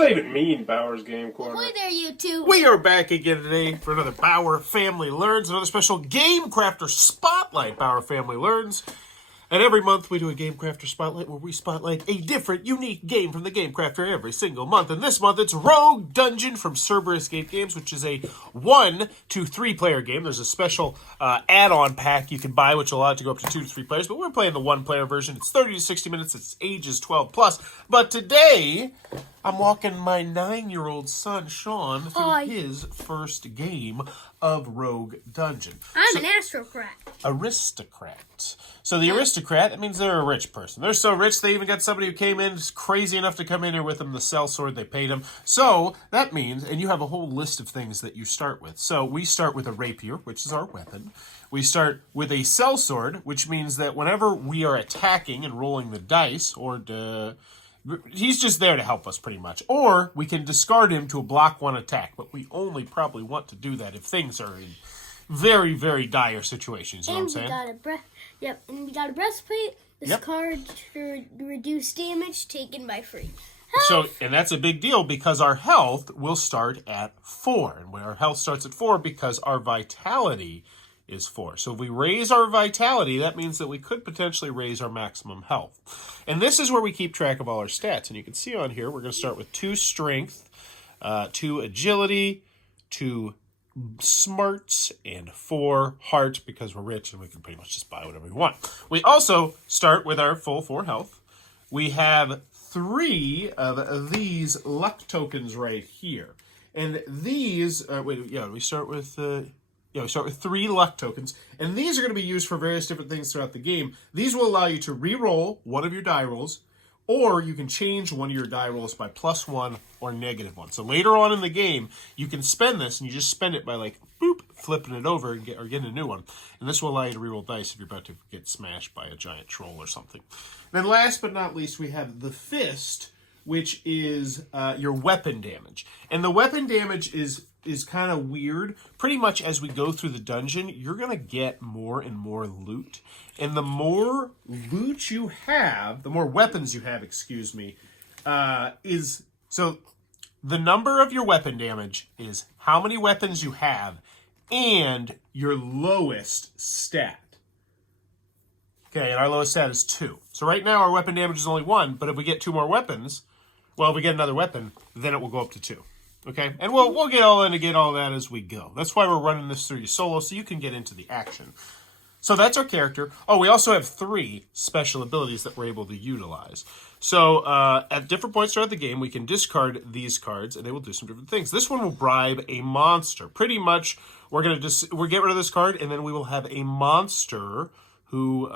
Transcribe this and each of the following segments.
that even mean, Bauer's Game Corner? Hi there, you two. We are back again today for another Bauer Family Learns, another special Game Crafter Spotlight. Bauer Family Learns. And every month we do a Game Crafter Spotlight where we spotlight a different, unique game from the Game Crafter every single month. And this month it's Rogue Dungeon from Cerberus Gate Games, which is a 1 to 3 player game. There's a special add-on pack you can buy, which will allow it to go up to 2 to 3 players. But we're playing the 1 player version. It's 30 to 60 minutes. Its age is 12 plus. But today I'm walking my 9-year-old son, Shaun, through his first game of Rogue Dungeon. I'm an aristocrat. Aristocrat. So the aristocrat, that means they're a rich person. They're so rich they even got somebody who came in, crazy enough to come in here with them to sell sword. They paid him. So that means, and you have a whole list of things that you start with. So we start with a rapier, which is our weapon. We start with a sellsword, which means that whenever we are attacking and rolling the dice, he's just there to help us, pretty much. Or we can discard him to a block 1 attack, but we only probably want to do that if things are in very, very dire situations. You know what I'm saying? And we got a breastplate. Discard to reduce damage taken by free. So, and that's a big deal because our health will start at 4. And when our health starts at 4, because our vitality is 4. So if we raise our vitality, that means that we could potentially raise our maximum health. And this is where we keep track of all our stats. And you can see on here, we're going to start with 2 strength, 2 agility, 2 smarts, and 4 heart, because we're rich and we can pretty much just buy whatever we want. We also start with our full 4 health. We have 3 of these luck tokens right here. And these, we start with 3 luck tokens, and these are going to be used for various different things throughout the game. These will allow you to re-roll one of your die rolls, or you can change one of your die rolls by +1 or -1. So later on in the game, you can spend this, and you just spend it by flipping it over and getting a new one. And this will allow you to re-roll dice if you're about to get smashed by a giant troll or something. Then last but not least, we have the fist, which is your weapon damage. And the weapon damage is kind of weird. Pretty much as we go through the dungeon, you're going to get more and more loot. And the more loot you have, the more weapons you have, so the number of your weapon damage is how many weapons you have and your lowest stat. Okay, and our lowest stat is 2. So right now our weapon damage is only 1, but if we get 2 more weapons, well, if we get another weapon, then it will go up to 2. Okay, and we'll get all that as we go. That's why we're running this through you solo, so you can get into the action. So that's our character. Oh, we also have 3 special abilities that we're able to utilize. So at different points throughout the game, we can discard these cards, and they will do some different things. This one will bribe a monster. Pretty much, we'll get rid of this card, and then we will have a monster who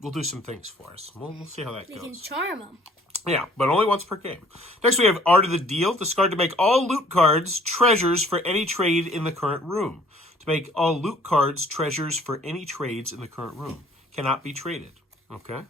will do some things for us. We'll see how that goes. We can charm them. Yeah, but only once per game. Next, we have Art of the Deal. Discard to make all loot cards treasures for any trade in the current room. To make all loot cards treasures for any trades in the current room. Cannot be traded. Okay?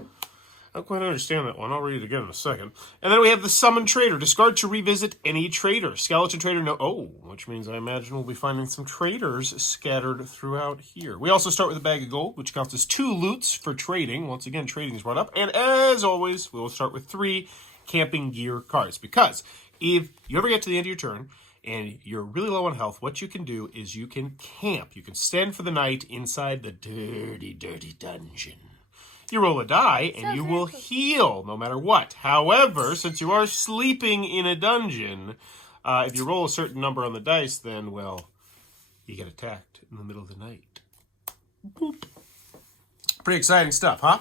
I don't quite understand that one. I'll read it again in a second. And then we have the Summon Trader. Discard to revisit any trader. Skeleton Trader, no. Oh, which means I imagine we'll be finding some traders scattered throughout here. We also start with a bag of gold, which counts as 2 loots for trading. Once again, trading is brought up. And as always, we will start with 3 camping gear cards. Because if you ever get to the end of your turn and you're really low on health, what you can do is you can camp. You can stand for the night inside the dirty, dirty dungeon. You roll a die, and you will heal no matter what. However, since you are sleeping in a dungeon, if you roll a certain number on the dice, then, well, you get attacked in the middle of the night. Boop. Pretty exciting stuff, huh?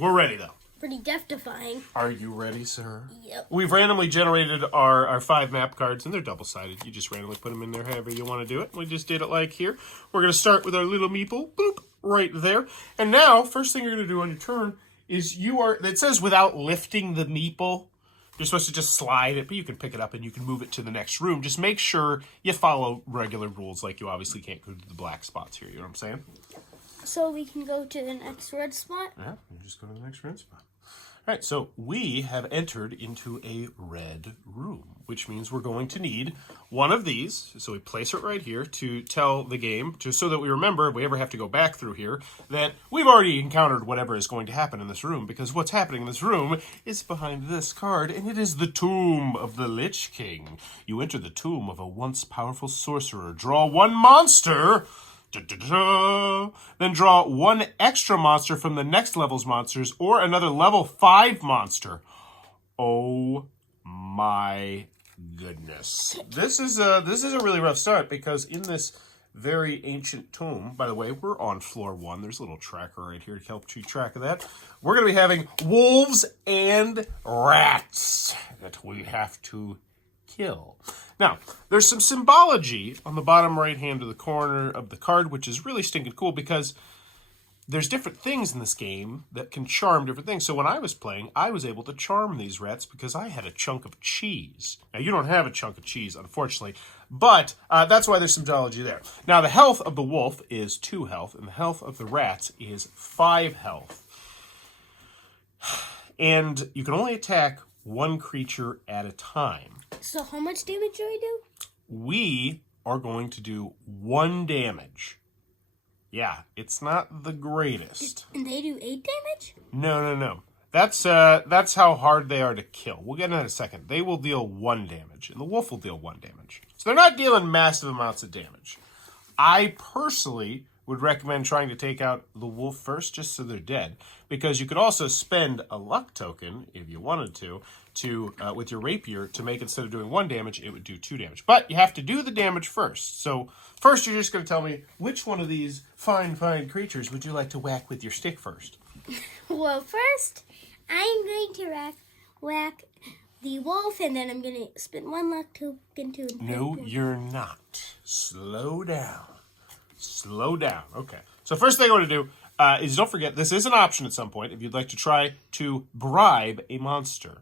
We're ready, though. Pretty death-defying. Are you ready, sir? Yep. We've randomly generated our 5 map cards, and they're double-sided. You just randomly put them in there however you want to do it. We just did it like here. We're going to start with our little meeple. Boop. Right there. And now, first thing you're going to do on your turn is it says without lifting the meeple. You're supposed to just slide it, but you can pick it up and you can move it to the next room. Just make sure you follow regular rules, like you obviously can't go to the black spots here. You know what I'm saying? So we can go to the next red spot? Yeah, you just go to the next red spot. All right, so we have entered into a red room, which means we're going to need one of these. So we place it right here to tell the game, just so that we remember, if we ever have to go back through here, that we've already encountered whatever is going to happen in this room, because what's happening in this room is behind this card, and it is the Tomb of the Lich King. You enter the tomb of a once powerful sorcerer, draw one monster, then draw one extra monster from the next level's monsters or another level 5 monster. Oh my goodness. This is a really rough start, because in this very ancient tomb, by the way, we're on floor 1. There's a little tracker right here to help keep track of that. We're going to be having wolves and rats that we have to kill. Now, there's some symbology on the bottom right hand of the corner of the card, which is really stinking cool, because there's different things in this game that can charm different things. So when I was playing, I was able to charm these rats because I had a chunk of cheese. Now, you don't have a chunk of cheese, unfortunately, but that's why there's symbology there. Now, the health of the wolf is 2 health, and the health of the rats is 5 health. And you can only attack one creature at a time. So how much damage do I do? We are going to do 1 damage. Yeah, it's not the greatest. And they do 8 damage? No. That's how hard they are to kill. We'll get into that in a second. They will deal 1 damage, and the wolf will deal 1 damage. So they're not dealing massive amounts of damage. I personally would recommend trying to take out the wolf first, just so they're dead, because you could also spend a luck token, if you wanted to with your rapier, to make, instead of doing 1 damage, it would do 2 damage. But you have to do the damage first. So first, you're just going to tell me, which one of these fine creatures would you like to whack with your stick first? Well, first, I'm going to whack the wolf, and then I'm going to spend 1 luck token to... No, you're not. Slow down. Okay. So first thing I want to do is, don't forget, this is an option at some point if you'd like to try to bribe a monster.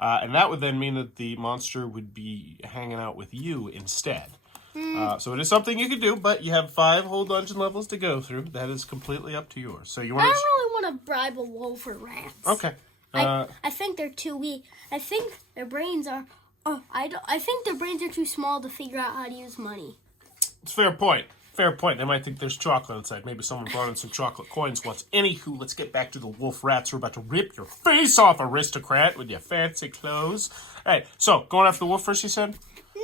And that would then mean that the monster would be hanging out with you instead. So it is something you can do, but you have 5 whole dungeon levels to go through. That is completely up to yours. So you want I don't really want to bribe a wolf or rats. Okay. I think they're too weak. I think their brains are... I think their brains are too small to figure out how to use money. It's a fair point. They might think there's chocolate inside. Maybe someone brought in some chocolate coins once. Anywho, let's get back to the wolf rats. We're about to rip your face off, aristocrat, with your fancy clothes. All right, so going after the wolf first, you said? Yeah.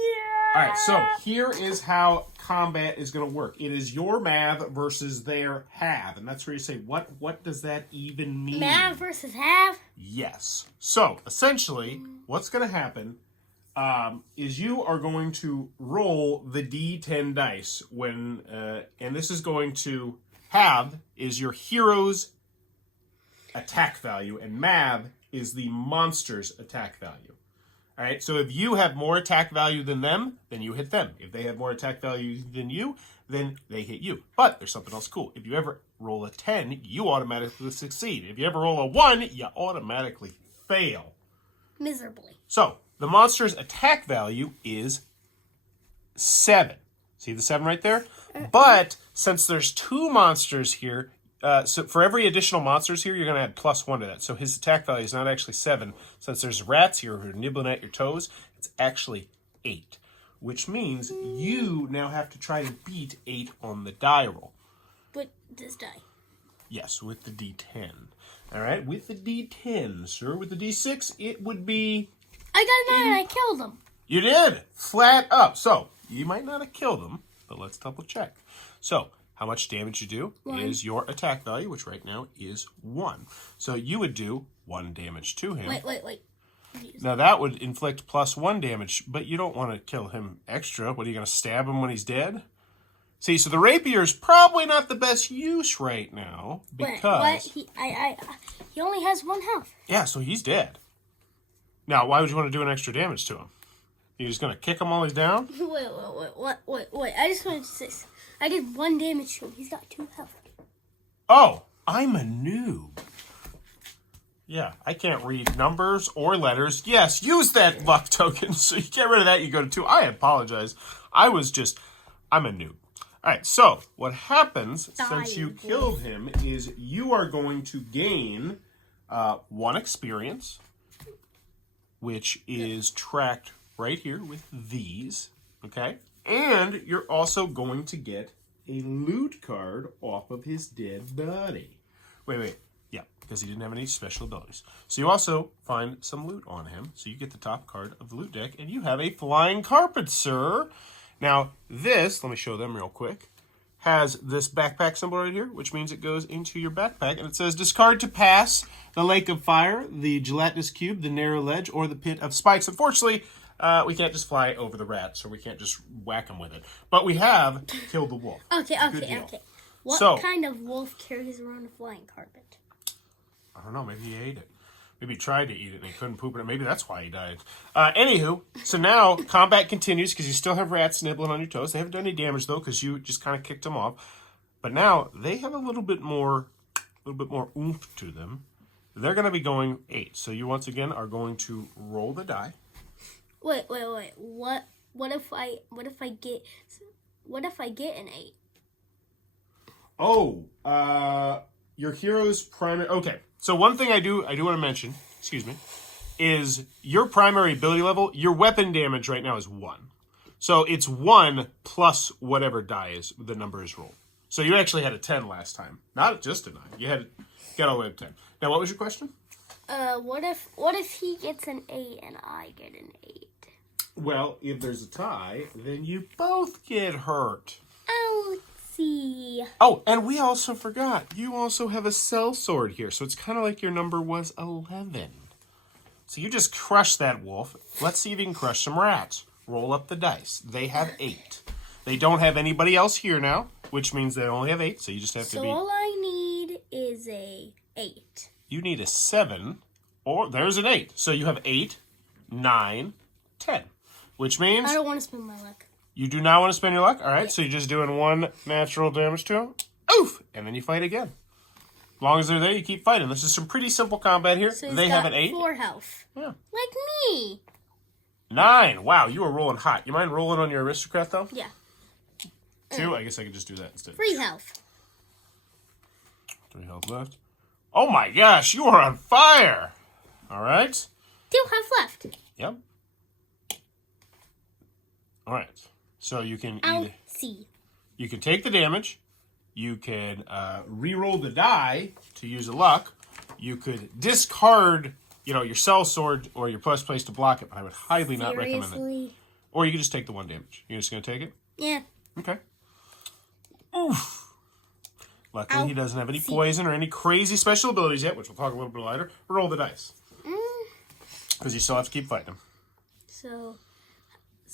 All right, so here is how combat is going to work. It is your mav versus their have. And that's where you say, what does that even mean? Mav versus have? Yes. So, essentially, what's going to happen is you are going to roll the D10 dice when, and this is going to have is your hero's attack value, and Mav is the monster's attack value. All right, so if you have more attack value than them, then you hit them. If they have more attack value than you, then they hit you. But there's something else cool. If you ever roll a 10, you automatically succeed. If you ever roll a 1, you automatically fail. Miserably. So, the monster's attack value is 7. See the 7 right there? But since there's 2 monsters here, so for every additional monsters here, you're going to add +1 to that. So his attack value is not actually 7. Since there's rats here who are nibbling at your toes, it's actually 8. Which means you now have to try to beat 8 on the die roll. With this die? Yes, with the D10. All right, with the D10, sir. With the D6, it would be... I got 9 and I killed him. You did! Flat up. So, you might not have killed him, but let's double check. So, how much damage you do 1. is your attack value, which right now is 1. So, you would do 1 damage to him. Wait. Now, that would inflict +1 damage, but you don't want to kill him extra. What, are you going to stab him when he's dead? See, so the rapier is probably not the best use right now, because... He only has 1 health. Yeah, so he's dead. Now, why would you want to do an extra damage to him? You're just going to kick him while he's down? Wait. I just wanted to say, I did 1 damage to him. He's got 2 health. Oh, I'm a noob. Yeah, I can't read numbers or letters. Yes, use that luck token. So you get rid of that, you go to 2. I apologize. I'm a noob. All right, so what happens since you killed him is you are going to gain 1 experience, which is tracked right here with these, okay? And you're also going to get a loot card off of his dead body. Wait. Yeah, because he didn't have any special abilities. So you also find some loot on him. So you get the top card of the loot deck, and you have a flying carpet, sir. Now, this, let me show them real quick, has this backpack symbol right here, which means it goes into your backpack, and it says, discard to pass the lake of fire, the gelatinous cube, the narrow ledge, or the pit of spikes. Unfortunately, we can't just fly over the rats, or we can't just whack them with it. But we have killed the wolf. Okay. What kind of wolf carries around a flying carpet? I don't know, maybe he ate it. Maybe he tried to eat it and he couldn't poop it. Maybe that's why he died. Anywho, so now combat continues because you still have rats nibbling on your toes. They haven't done any damage though because you just kind of kicked them off. But now they have a little bit more oomph to them. They're going to be going 8. So you once again are going to roll the die. Wait. What if I get an 8? Oh, your hero's primary. Okay, so one thing I do want to mention, is your primary ability level. Your weapon damage right now is 1, so it's 1 plus whatever die is the number is rolled. So you actually had a 10 last time, not just a 9. You got all the way up to 10. Now, what was your question? What if he gets an 8 and I get an 8? Well, if there's a tie, then you both get hurt. Oh. See. Oh, and we also forgot. You also have a sellsword here, so it's kind of like your number was 11. So you just crushed that wolf. Let's see if you can crush some rats. Roll up the dice. They have 8. They don't have anybody else here now, which means they only have 8, so you just have to be... So all I need is a 8. You need a 7, or there's an 8. So you have 8, 9, 10, which means... I don't want to spend my luck. You do not want to spend your luck? All right, so you're just doing 1 natural damage to him. Oof! And then you fight again. As long as they're there, you keep fighting. This is some pretty simple combat here. So they have an 8. 4 health. Yeah. Like me. 9. Wow, you are rolling hot. You mind rolling on your aristocrat, though? Yeah. 2? I guess I could just do that instead. 3 health. 3 health left. Oh my gosh, you are on fire! All right. 2 health left. Yep. All right. So you can you can take the damage, you can re-roll the die to use a luck, you could discard, your sellsword or your plus place to block it, but I would highly not recommend it. Or you can just take the 1 damage. You're just going to take it? Yeah. Okay. Oof. Luckily, he doesn't have any poison or any crazy special abilities yet, which we'll talk a little bit later. Roll the dice. Because you still have to keep fighting him. So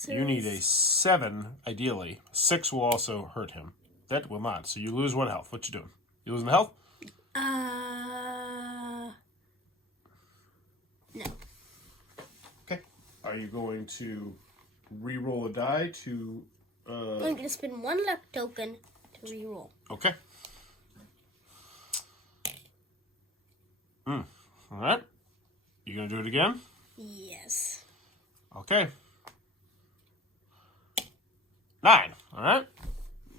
you need a 7, ideally. 6 will also hurt him. That will not. So you lose 1 health. What you doing? You losing the health? No. Okay. Are you going to re-roll a die to... I'm going to spend 1 luck token to re-roll. Okay. All right. You going to do it again? Yes. Okay. 9. All right.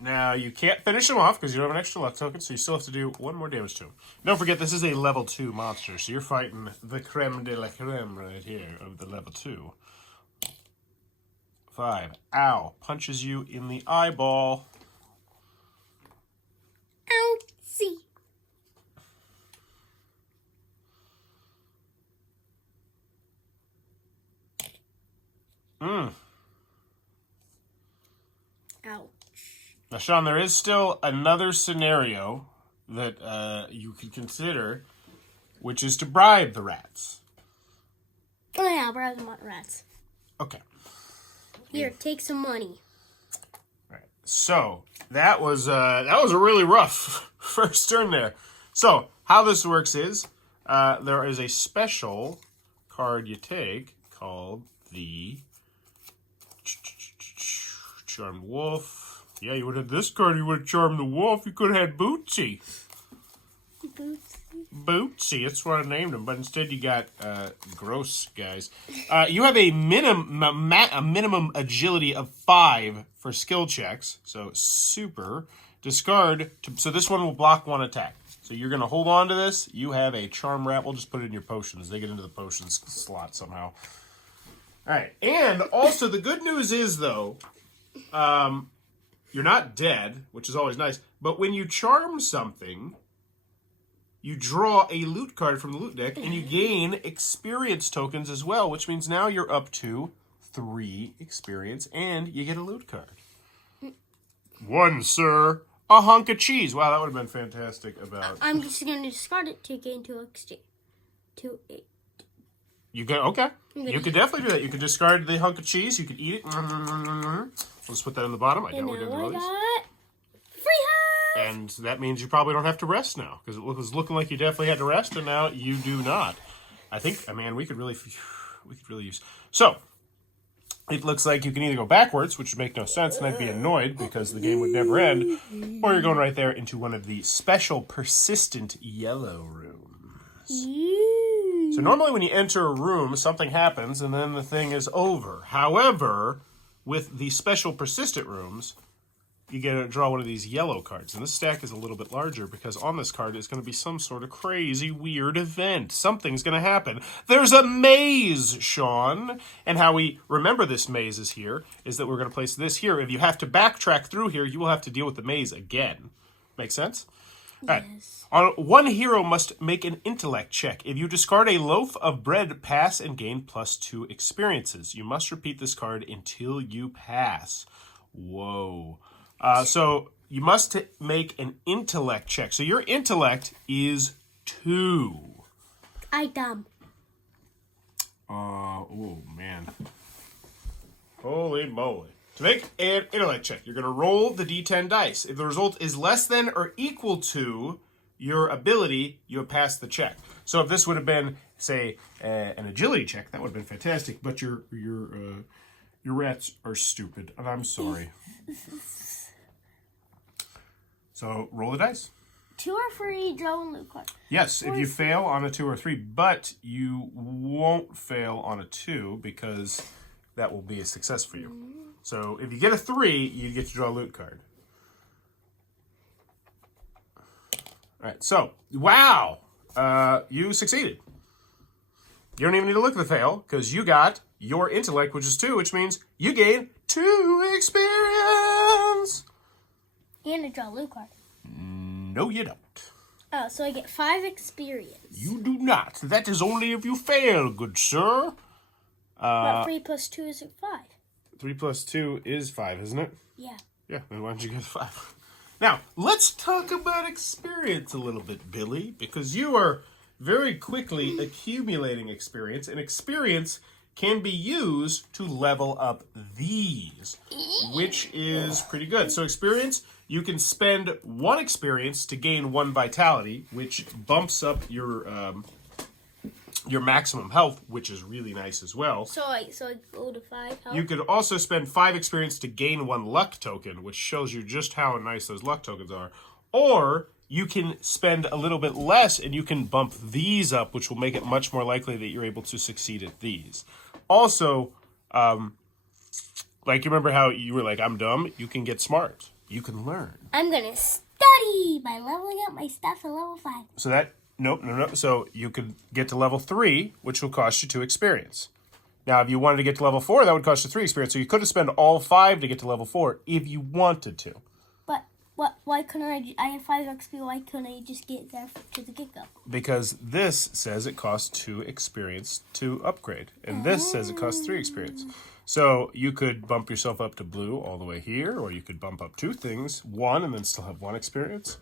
Now, you can't finish him off because you don't have an extra luck token, so you still have to do 1 more damage to him. Don't forget, this is a level 2 monster, so you're fighting the creme de la creme right here of the level 2. 5. Ow. Punches you in the eyeball. Ouchie. Ouch. Now, Shaun, there is still another scenario that you could consider, which is to bribe the rats. Oh yeah, bribe the rats. Okay. Here, take some money. All right. So that was a really rough first turn there. So how this works is there is a special card you take called the Charmed Wolf. Yeah, you would have this card. You would have charmed the wolf. You could have had Bootsy. Bootsy. That's what I named him. But instead, you got gross guys. You have a minimum agility of 5 for skill checks. So super. Discard. So this one will block 1 attack. So you're going to hold on to this. You have a charm rat. We'll just put it in your potions. They get into the potions slot somehow. All right. And also the good news is, though, you're not dead, which is always nice. But when you charm something, you draw a loot card from the loot deck, and you gain experience tokens as well, which means now you're up to 3 experience, and you get a loot card. 1, sir. A hunk of cheese. Wow, that would have been fantastic. I'm just going to discard it to gain 2 XG. 2, 8. You can, okay. You could definitely do that. You could discard the hunk of cheese. You could eat it. Let's put that in the bottom. I know we're going to release. Free hug! And that means you probably don't have to rest now, because it was looking like you definitely had to rest, and now you do not. I think, man, we could really use. So, it looks like you can either go backwards, which would make no sense, and I'd be annoyed because the game would never end, or you're going right there into one of the special persistent yellow rooms. So normally when you enter a room, something happens, and then the thing is over. However, with the special persistent rooms, you get to draw one of these yellow cards. And this stack is a little bit larger because on this card is going to be some sort of crazy, weird event. Something's going to happen. There's a maze, Shaun. And how we remember this maze is here is that we're going to place this here. If you have to backtrack through here, you will have to deal with the maze again. Make sense? Yes. All right. One hero must make an intellect check. If you discard a loaf of bread, pass and gain +2 experiences. You must repeat this card until you pass. Whoa. So you must make an intellect check. So your intellect is 2. I dumb. Oh, man. Holy moly. To make an intellect check, you're going to roll the d10 dice. If the result is less than or equal to your ability, you have passed the check. So if this would have been, say, an agility check, that would have been fantastic. But your rats are stupid, and I'm sorry. So roll the dice. 2 or 3, draw 1 loot card. Yes, if you fail on a 2 or 3, but you won't fail on a 2 because that will be a success for you. So if you get a 3, you get to draw a loot card. All right, so, wow, you succeeded. You don't even need to look at the fail because you got your intellect, which is 2, which means you gain 2 experience. And I draw a loot card. No, you don't. Oh, so I get 5 experience. You do not. That is only if you fail, good sir. But 3 + 2 is 5. 3 + 2 is 5, isn't it? Yeah. Yeah, then why don't you get 5? Now, let's talk about experience a little bit, Billy, because you are very quickly accumulating experience, and experience can be used to level up these, which is pretty good. So experience, you can spend 1 experience to gain 1 vitality, which bumps up your maximum health, which is really nice as well. So I go to 5 health? You could also spend 5 experience to gain 1 luck token, which shows you just how nice those luck tokens are. Or you can spend a little bit less and you can bump these up, which will make it much more likely that you're able to succeed at these. Also, like you remember how you were like, I'm dumb? You can get smart. You can learn. I'm going to study by leveling up my stuff to level 5. So that, nope. So you could get to level 3, which will cost you 2 experience. Now, if you wanted to get to level 4, that would cost you 3 experience. So you could have spent all 5 to get to level 4 if you wanted to. But why couldn't I have 5 XP, why couldn't I just get there to the get-go? Because this says it costs 2 experience to upgrade. And this says it costs 3 experience. So you could bump yourself up to blue all the way here, or you could bump up 2 things, 1, and then still have 1 experience.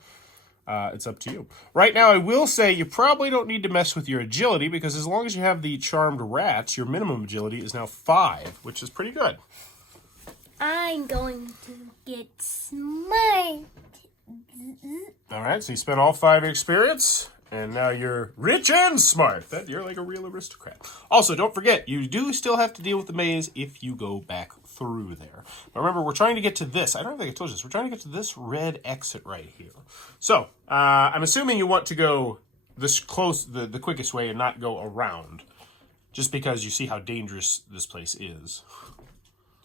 It's up to you. Right now, I will say you probably don't need to mess with your agility, because as long as you have the charmed rats, your minimum agility is now 5, which is pretty good. I'm going to get smart. All right, so you spent all 5 experience, and now you're rich and smart. You're like a real aristocrat. Also, don't forget, you do still have to deal with the maze if you go back through there. But remember, we're trying to get to this. I don't think I told you this. We're trying to get to this red exit right here. So, I'm assuming you want to go this close, the quickest way, and not go around, just because you see how dangerous this place is.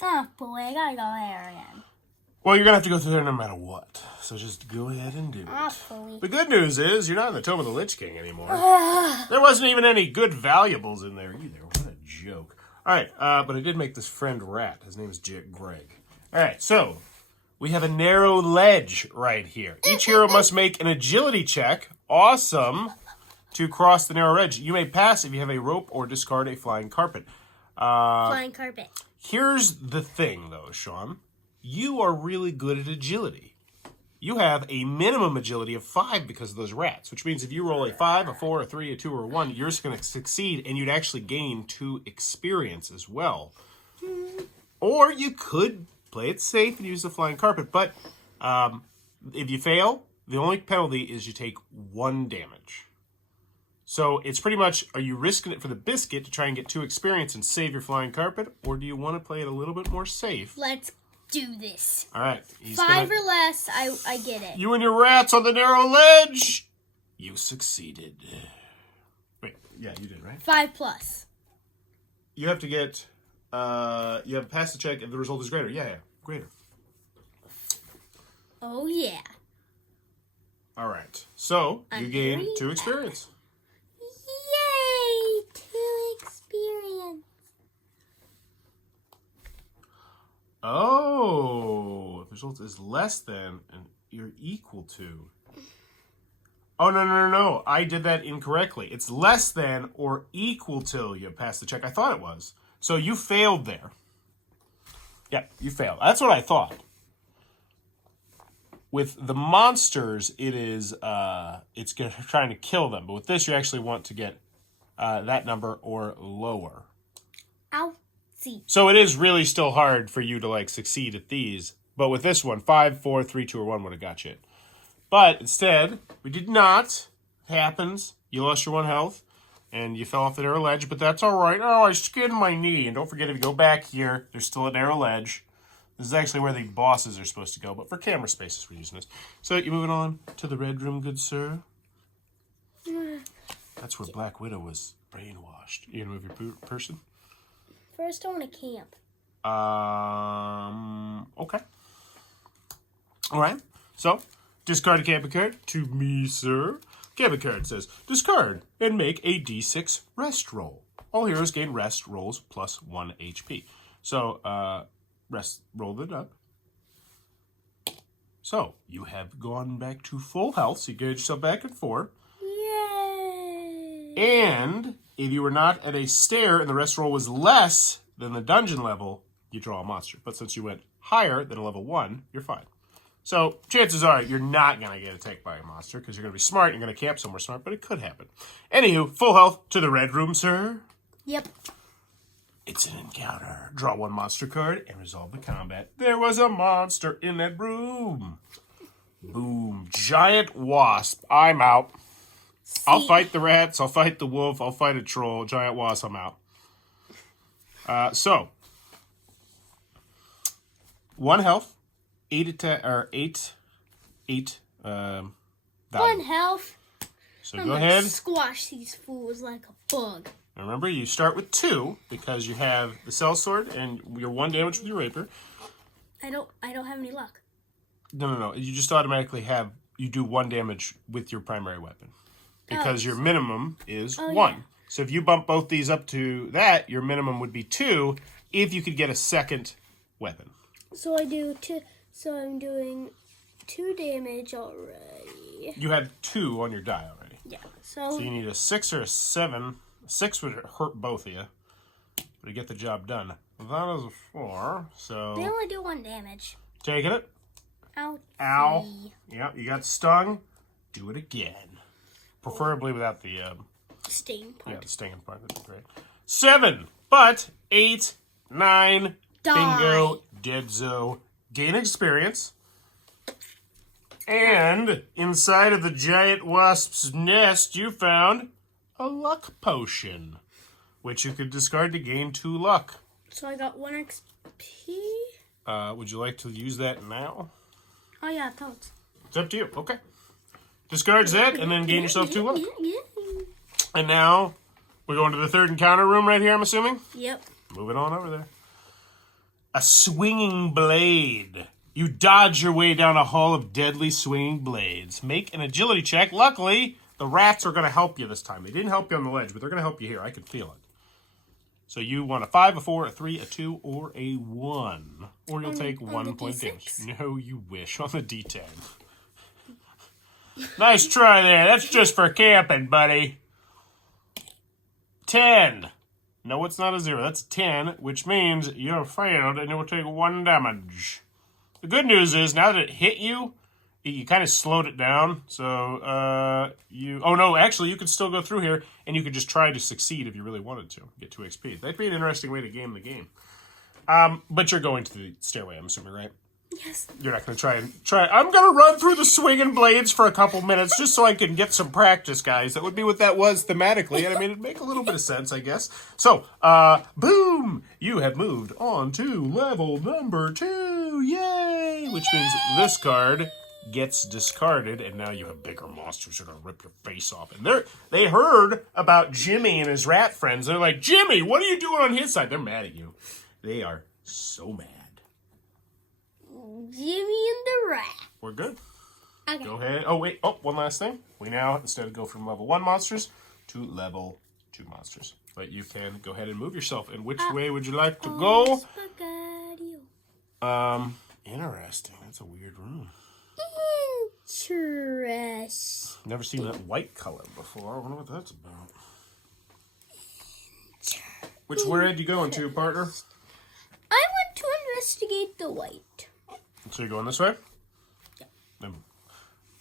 Oh boy, I gotta go there again. Well, you're going to have to go through there no matter what. So just go ahead and do it. Awfully. The good news is you're not in the Tome of the Lich King anymore. There wasn't even any good valuables in there either. What a joke. All right, but I did make this friend rat. His name is Greg. All right, so we have a narrow ledge right here. Each hero must make an agility check. Awesome. To cross the narrow ledge. You may pass if you have a rope or discard a flying carpet. Flying carpet. Here's the thing, though, Shaun. You are really good at agility. You have a minimum agility of 5 because of those rats, which means if you roll a 5, a 4, a 3, a 2, or a 1, you're just going to succeed, and you'd actually gain 2 experience as well. Or you could play it safe and use the flying carpet, but if you fail, the only penalty is you take 1 damage. So it's pretty much, are you risking it for the biscuit to try and get 2 experience and save your flying carpet, or do you want to play it a little bit more safe? Let's do this. All right. 5 or less, I get it. You and your rats on the narrow ledge. You succeeded. Wait, yeah, you did, right? 5 plus. You have to get, you have to pass the check if the result is greater. Yeah, greater. Oh, yeah. All right. So, you I'm gain very 2 experience. Yay! 2 experience. Oh, if the result is less than and you're equal to. Oh, no. I did that incorrectly. It's less than or equal to you pass the check. I thought it was. So you failed there. Yeah, you failed. That's what I thought. With the monsters, it is it's trying to kill them. But with this, you actually want to get that number or lower. Ow. See. So it is really still hard for you to like succeed at these. But with this one, 5, 4, 3, 2, or 1 would have got you. But instead, we did not. It happens. You lost your 1 health, and you fell off the narrow ledge, but that's all right. Oh, I skinned my knee. And don't forget, if you go back here, there's still a narrow ledge. This is actually where the bosses are supposed to go, but for camera spaces, we're using this. So you're moving on to the red room, good sir. That's where Black Widow was brainwashed. You gonna move your person? First, I want to camp. Okay. All right. So, discard a camping card to me, sir. Camping card says, discard and make a d6 rest roll. All heroes gain rest rolls plus 1 HP. So, rest, roll it up. So, you have gone back to full health, so you get yourself back at 4. Yay! And if you were not at a stair and the rest roll was less than the dungeon level, you draw a monster. But since you went higher than a level 1, you're fine. So chances are you're not going to get attacked by a monster because you're going to be smart. You're going to camp somewhere smart, but it could happen. Anywho, full health to the red room, sir. Yep. It's an encounter. Draw 1 monster card and resolve the combat. There was a monster in that room. Boom. Giant wasp. I'm out. I'll fight the rats. I'll fight the wolf. I'll fight a troll. Giant wasp. I'm out. So, 1 health, 8 attack, or 8. 1 health. So I'm go gonna ahead. Squash these fools like a bug. Remember, you start with 2 because you have the sellsword and your 1 damage with your rapier. I don't have any luck. No. You just automatically you do 1 damage with your primary weapon because your minimum is 1. Yeah. So if you bump both these up to that, your minimum would be 2 if you could get a second weapon. So I do 2. So I'm doing 2 damage already. You had 2 on your die already. Yeah. So you need a 6 or a 7. 6 would hurt both of you, but to get the job done. That is a 4, so... They only do 1 damage. Taking it. Ouch. Ow. Yep, you got stung. Do it again. Preferably without the... Sting part. Yeah, the stinging part. That'd be great. 7, but 8, 9, Die. bingo, deadzo. Gain experience. And inside of the giant wasp's nest, you found a luck potion, which you could discard to gain 2 luck. So I got 1 XP. Would you like to use that now? Oh yeah, totes. It's up to you. Okay. Discards that and then gain yourself 2 luck. Yeah. And now we're going to the 3rd encounter room right here, I'm assuming? Yep. Moving on over there. A swinging blade. You dodge your way down a hall of deadly swinging blades. Make an agility check. Luckily, the rats are going to help you this time. They didn't help you on the ledge, but they're going to help you here. I can feel it. So you want a 5, a 4, a 3, a 2, or a 1. Or you'll take 1 point of damage. No, you wish. On the D10. Nice try there. That's just for camping, buddy. 10. No, it's not a 0. That's 10, which means you failed and you will take 1 damage. The good news is, now that it hit you, you kind of slowed it down. So, oh no, actually, you could still go through here, and you could just try to succeed if you really wanted to. Get 2 XP. That'd be an interesting way to game the game. But you're going to the stairway, I'm assuming, right? Yes. You're not going to try. I'm going to run through the swinging blades for a couple minutes just so I can get some practice, guys. That would be what that was thematically. And I mean, it'd make a little bit of sense, I guess. So, boom! You have moved on to level number 2. Yay! Which means this card gets discarded, and now you have bigger monsters who are going to rip your face off. And they heard about Jimmy and his rat friends. They're like, Jimmy, what are you doing on his side? They're mad at you. They are so mad. Jimmy and the rat. We're good. Okay. Go ahead. Oh, wait. Oh, one last thing. We now, instead of go from level 1 monsters to level 2 monsters. But you can go ahead and move yourself. And which way would you like to go? Interesting. That's a weird room. Interesting. Never seen that white color before. I wonder what that's about. Which way are you going to, partner? I want to investigate the white. So you're going this way? Yeah.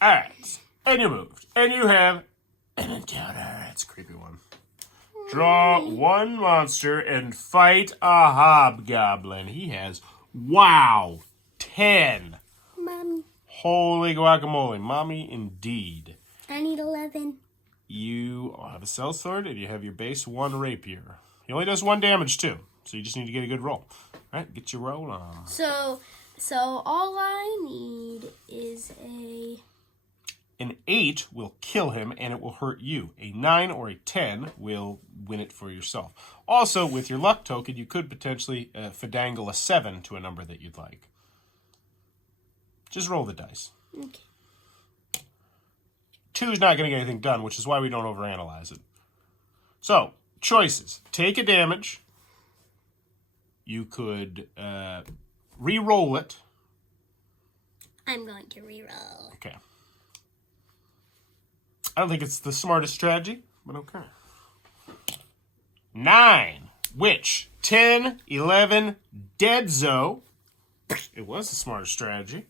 Alright. And you moved. And you have an encounter. It's a creepy one. Draw 1 monster and fight a hobgoblin. He has, wow, 10. Mommy. Holy guacamole. Mommy, indeed. I need 11. You have a sellsword and you have your base 1 rapier. He only does 1 damage too. So you just need to get a good roll. All right, get your roll on. So all I need is an 8 will kill him and it will hurt you. A 9 or a 10 will win it for yourself. Also, with your luck token, you could potentially finagle a 7 to a number that you'd like. Just roll the dice. Okay. 2's not going to get anything done, which is why we don't overanalyze it. So, choices. Take a damage. You could re-roll it. I'm going to re-roll. Okay. I don't think it's the smartest strategy, but okay. 9, which 10, 11, dead zo. It was the smartest strategy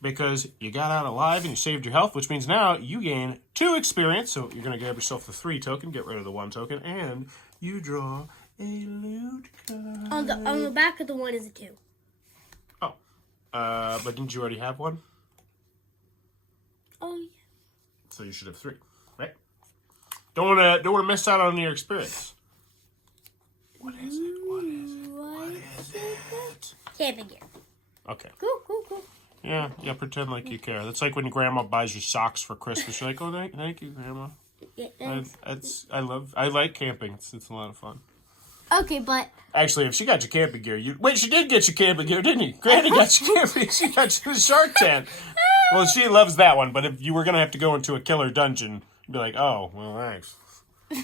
because you got out alive and you saved your health, which means now you gain 2 experience. So you're going to grab yourself the 3 token, get rid of the 1 token, and you draw a loot card. On the back of the 1 is a 2. Oh, but didn't you already have 1? Oh yeah. So you should have 3, right? Don't want to miss out on your experience. What is it? What is it? What is it? Camping gear. Okay. Cool. Yeah, pretend like you care. That's like when Grandma buys you socks for Christmas. You're like, oh, thank you, Grandma. Yeah, I like camping. It's a lot of fun. okay, but Actually, if she got you camping gear, wait, she did get you camping gear, didn't he? Granny got you camping. She got you the shark tent. Well, she loves that one. But if you were gonna have to go into a killer dungeon, you'd be like, oh, well, thanks.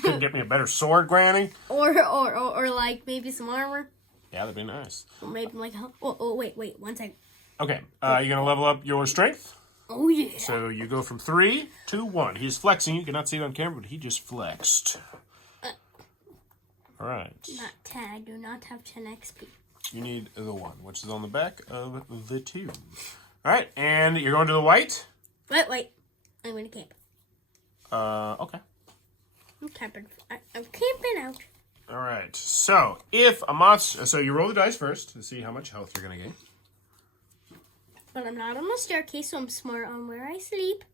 Couldn't get me a better sword, Granny. or like maybe some armor. Yeah, that'd be nice. Or maybe like wait 1 second. Okay, you're gonna level up your strength. Oh yeah. So you go from 3 to 1. He's flexing. You cannot see it on camera, but he just flexed. All right. Not 10. I do not have 10 XP. You need the 1, which is on the back of the 2. All right, and you're going to the white? Wait. I'm going to camp. Okay. I'm camping. I'm camping out. All right. So if a monster, so you roll the dice first to see how much health you're going to gain. But I'm not on the staircase, so I'm smart on where I sleep.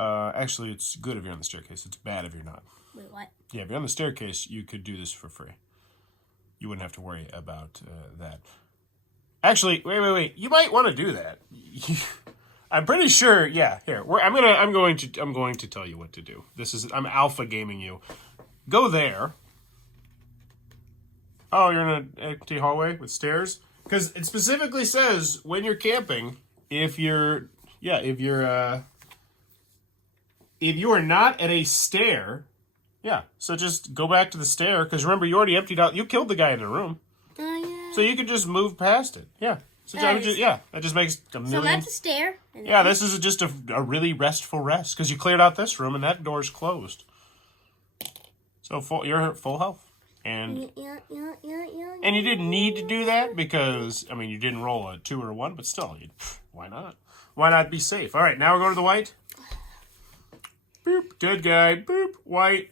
Actually, it's good if you're on the staircase. It's bad if you're not. Wait, what? Yeah, if you're on the staircase, you could do this for free. You wouldn't have to worry about that. Actually, wait. You might want to do that. I'm pretty sure. Yeah, here. I'm going to tell you what to do. I'm alpha gaming you. Go there. Oh, you're in an empty hallway with stairs? Because it specifically says when you're camping, if you are not at a stair, so just go back to the stair, because remember, you already emptied out, you killed the guy in the room. Oh, yeah. So you can just move past it. Yeah. So that just makes a million. So I'm at the stair. Yeah, this is just a really restful rest, because you cleared out this room and that door's closed. So you're at full health. And and you didn't need to do that because, I mean, you didn't roll a 2 or a 1, but still, why not? Why not be safe? All right, now we're going to the white. Boop, good guy. Boop, white.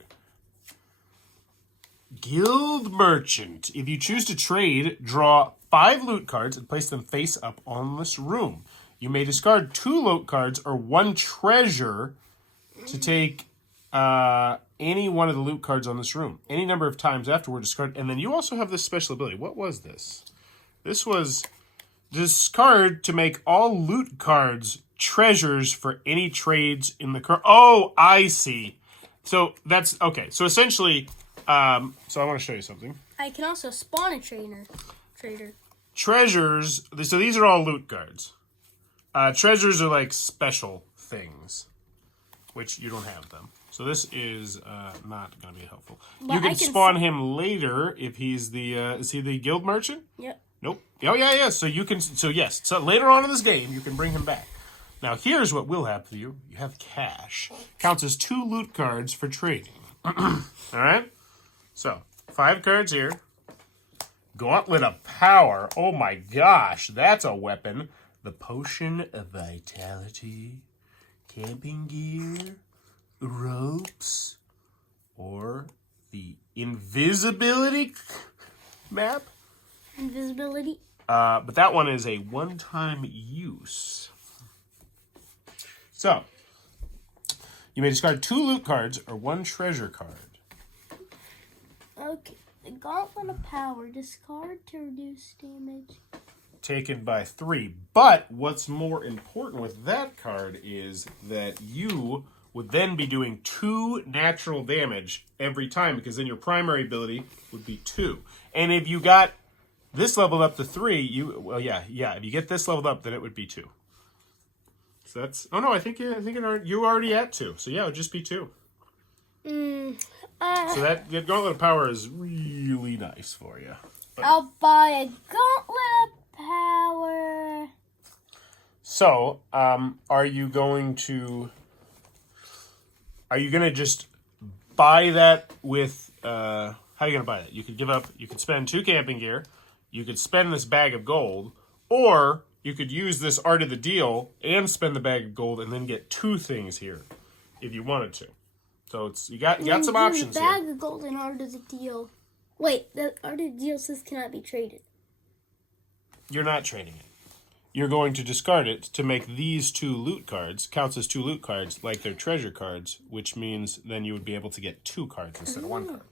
Guild Merchant. If you choose to trade, draw 5 loot cards and place them face up on this room. You may discard 2 loot cards or 1 treasure to take any one of the loot cards on this room. Any number of times afterward, discard. And then you also have this special ability. What was this? This was discard to make all loot cards treasures for any trades in the card. Oh, I see. So that's okay. So essentially, so I want to show you something. I can also spawn a trader. Treasures. So these are all loot cards. Treasures are like special things, which you don't have them. So this is not going to be helpful. But you can spawn him later if he's the. Is he the guild merchant? Yep. Nope. Oh yeah. So you can. So yes. So later on in this game, you can bring him back. Now here's what will happen to you. You have cash. Counts as 2 loot cards for trading. All right. So 5 cards here. Gauntlet of Power. Oh my gosh, that's a weapon. The Potion of Vitality. Camping gear. Ropes, or the invisibility map. Invisibility. But that one is a one-time use. So, you may discard 2 loot cards or 1 treasure card. Okay. The Gauntlet of Power. Discard to reduce damage Taken by 3. But what's more important with that card is that you would then be doing 2 natural damage every time, because then your primary ability would be 2. And if you got this leveled up to 3, if you get this leveled up, then it would be 2. So that's, oh no, I think you're already at 2. So yeah, it would just be 2. So that Gauntlet of Power is really nice for you. But I'll buy a Gauntlet of Power. So, are you going to just buy that with, how are you going to buy that? You could spend 2 camping gear, you could spend this bag of gold, or you could use this Art of the Deal and spend the bag of gold and then get 2 things here, if you wanted to. So you got some options here. Bag of gold and Art of the Deal. Wait, the Art of the Deal says cannot be traded. You're not trading it. You're going to discard it to make these 2 loot cards, counts as 2 loot cards, like they're treasure cards, which means then you would be able to get 2 cards instead of 1 card.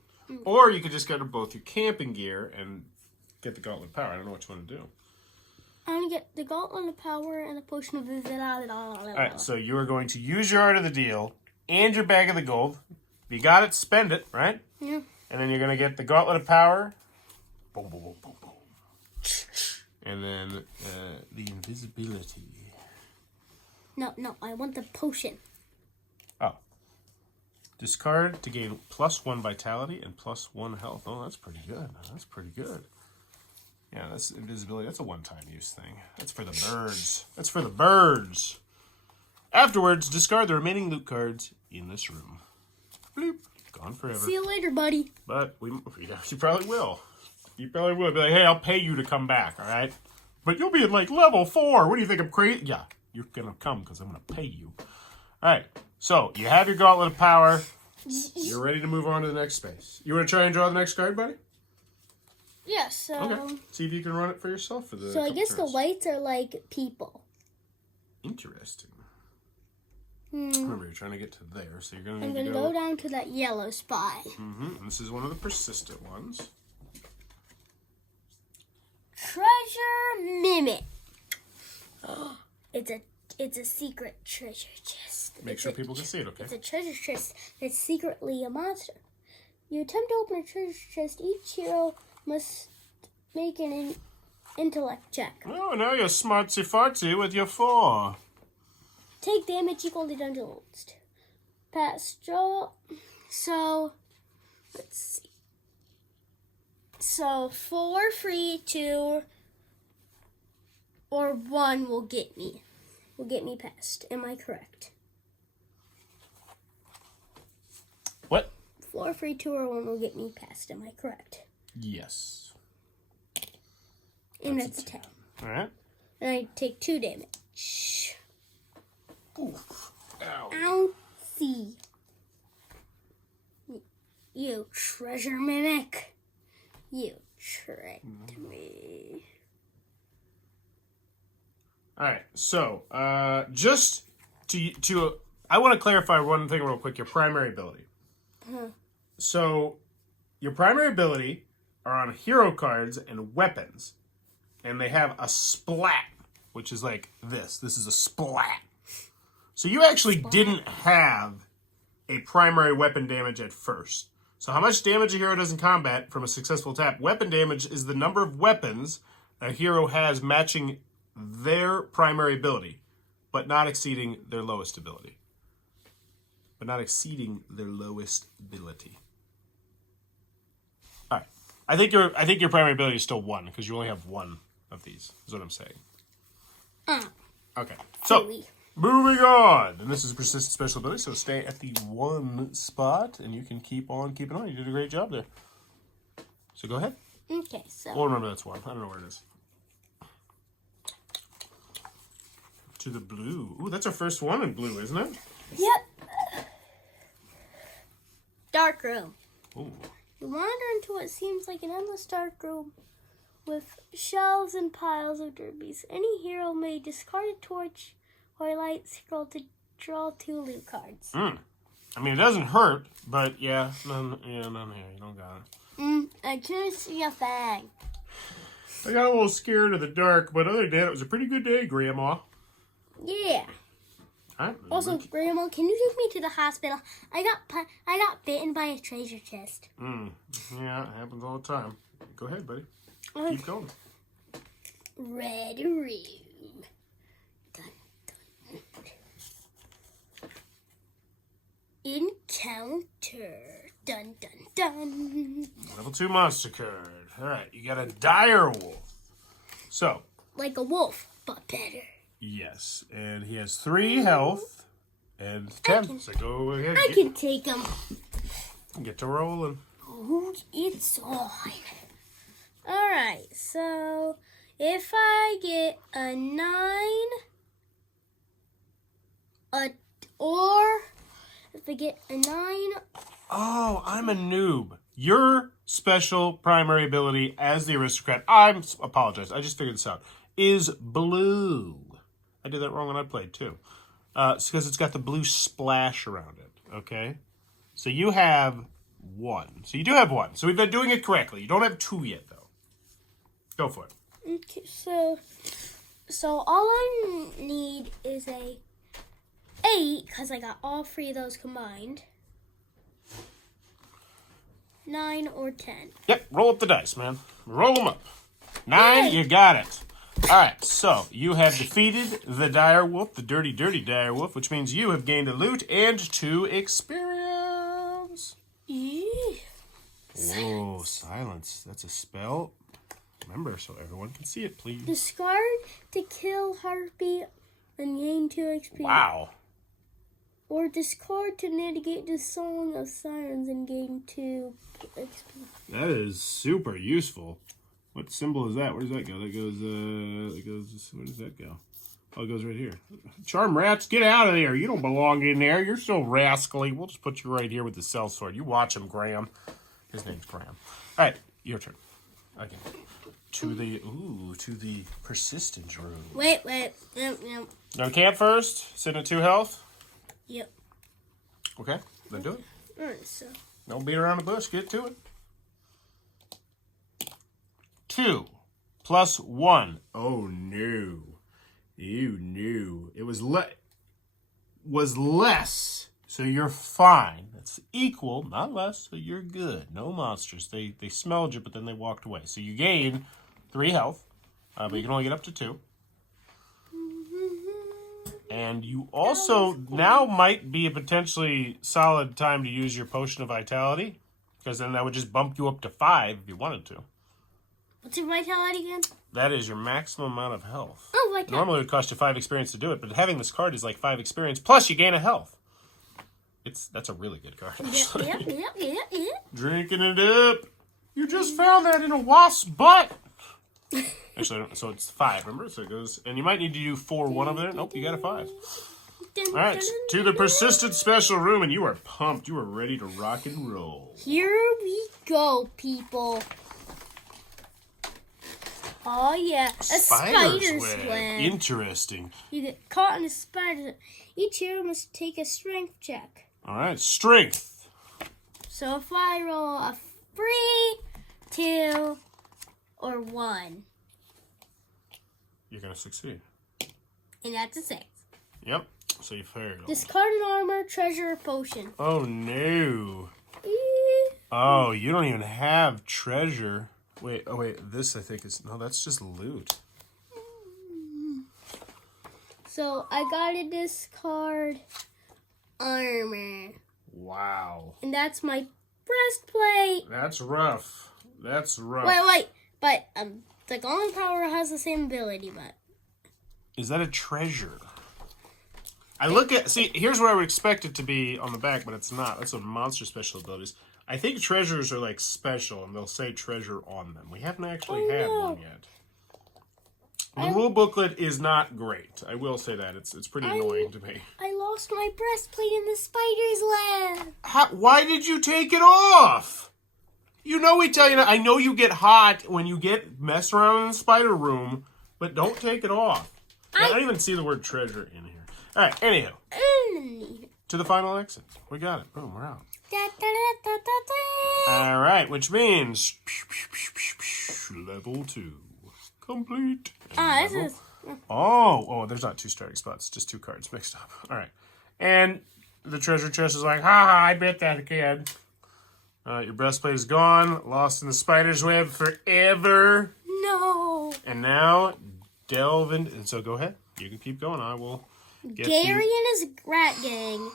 Or you could just get both your camping gear and get the Gauntlet of Power. I don't know what you want to do. I'm going to get the Gauntlet of Power and the Potion of Invisibility. Alright, so you are going to use your Art of the Deal and your bag of the gold. If you got it, spend it, right? Yeah. And then you're going to get the Gauntlet of Power. Boom, boom, boom, boom, boom. And then the invisibility. No, I want the potion. Oh. Discard to gain +1 vitality and +1 health. Oh, that's pretty good. That's pretty good. Yeah, that's invisibility. That's a one-time use thing. That's for the birds. That's for the birds. Afterwards, discard the remaining loot cards in this room. Bloop. Gone forever. See you later, buddy. But you probably will. You probably will. Be like, hey, I'll pay you to come back, all right? But you'll be at, like, level 4. What do you think, I'm crazy? Yeah, you're going to come because I'm going to pay you. All right, so you have your Gauntlet of Power. You're ready to move on to the next space. You want to try and draw the next card, buddy? Yeah, so... Okay, see if you can run it for yourself for the So I guess turns. the whites are like people. Interesting. Remember, you're trying to get to there, so you're going to I'm need going to go down to that yellow spot. And this is one of the persistent ones. Treasure Mimic. It's a secret treasure chest. Make sure people can see it, okay? It's a treasure chest that's secretly a monster. You attempt to open a treasure chest. Each hero must make an intellect check. Oh, now you're smartsy fartsy with your 4. Take damage equal to dungeon levels 2. Pastoral. So, let's see. So, 4, 3, 2, or 1 will get me. Will get me past. Am I correct? What? 4, 3, 2, or 1 will get me past. Am I correct? Yes. And that's a 10. All right. And I take 2 damage. Oof. Ow. Ow. See. You treasure mimic. You tricked me. All right. So, just to I want to clarify one thing real quick. Your primary ability. So, your primary ability are on hero cards and weapons, and they have a splat, which is like this. This is a splat. So you actually didn't have a primary weapon damage at first. So how much damage a hero does in combat from a successful tap? Weapon damage is the number of weapons a hero has matching their primary ability, but not exceeding their lowest ability. But not exceeding their lowest ability. All right. I think your primary ability is still 1 because you only have 1 of these. Is what I'm saying. Okay. So moving on. And this is a persistent special ability, so stay at the 1 spot, and you can keep on keeping on. You did a great job there. So go ahead. Okay, so. Well, remember that's 1. I don't know where it is. To the blue. Ooh, that's our first one in blue, isn't it? Yep. Dark room. Ooh. You wander into what seems like an endless dark room with shelves and piles of derbies. Any hero may discard a torch or a light scroll to draw 2 loot cards. I mean, it doesn't hurt, but yeah, none here. You don't got it. I couldn't see a thing. I got a little scared of the dark, but other than that, it was a pretty good day, Grandma. Yeah. All right, Also, Grandma, can you take me to the hospital? I got bitten by a treasure chest. Yeah, it happens all the time. Go ahead, buddy. Keep going. Red room. Dun, dun. Encounter. Dun, dun, dun. Level 2 monster card. All right, you got a dire wolf. So. Like a wolf, but better. Yes, and he has 3 health and 10. So go ahead. I can take him. Get to rolling. Oh, it's on. Alright, so if I get a 9, if I get a 9. Oh, I'm a noob. Your special primary ability as the aristocrat, I apologize, I just figured this out, is blue. I did that wrong when I played too. It's because it's got the blue splash around it, okay? So you have 1. So you do have 1. So we've been doing it correctly. You don't have 2 yet, though. Go for it. Okay, so all I need is a 8, because I got all 3 of those combined. 9 or 10. Yep, roll up the dice, man. Roll them up. 9, you got it. All right, so you have defeated the dire wolf, the dirty, dirty dire wolf, which means you have gained a loot and 2 experience. Yeah. Whoa, silence. That's a spell. Remember, so everyone can see it, please. Discard to kill Harpy and gain 2 XP. Wow. Or discard to negate the Song of Sirens and gain 2 XP. That is super useful. What symbol is that? Where does that go? That goes, where does that go? Oh, it goes right here. Charm rats, get out of there. You don't belong in there. You're so rascally. We'll just put you right here with the cell sword. You watch him, Graham. His name's Graham. All right, your turn. Okay. To the persistent room. Wait. Yep. No camp first? Sitting at 2 health? Yep. Okay, then do it. Alright, so. Don't beat around the bush. Get to it. 2 plus 1. Oh, no. You knew. It was less, so you're fine. It's equal, not less, so you're good. No monsters. They smelled you, but then they walked away. So you gain 3 health. but you can only get up to 2. And you also now might be a potentially solid time to use your potion of vitality, because then that would just bump you up to 5 if you wanted to. What's your vitality again? That is your maximum amount of health. Oh, vitality. Normally it would cost you 5 experience to do it, but having this card is like 5 experience, plus you gain a health. That's a really good card, actually. Yep. Drinking it up. You just found that in a wasp's butt. Actually, so it's 5, remember? So it goes, and you might need to do 4 1 over there. Nope, you got a 5. All right, to the persistent special room, and you are pumped. You are ready to rock and roll. Here we go, people. Oh, yeah. A spider's web. Interesting. You get caught in a spider's web. Each hero must take a strength check. All right, strength. So if I roll a 3, 2, or 1, you're going to succeed. and that's a 6. Yep, so you failed. Discard an armor, treasure, or potion. Oh, no. Oh, you don't even have treasure. Wait, this I think is... No, that's just loot. So I gotta discard armor. Wow. And that's my breastplate. That's rough. That's rough. Wait. But the golem power has the same ability, but... Is that a treasure? See, here's where I would expect it to be on the back, but it's not. That's a monster special abilities. I think treasures are like special, and they'll say treasure on them. We haven't actually had one yet. The rule booklet is not great. I will say that. It's pretty annoying to me. I lost my breastplate in the spider's lab. Why did you take it off? You know we tell you, I know you get hot when you get messed around in the spider room, but don't take it off. I don't even see the word treasure in here. All right, anyhow. To the final exit. We got it. Boom, we're out. All right, which means level 2 complete. Oh, there's not 2 starting spots, just 2 cards mixed up. All right, and the treasure chest is like, I bet that again. Your breastplate is gone, lost in the spider's web forever. No. And now delve in, and so go ahead. You can keep going. I will. Gary and his rat gang,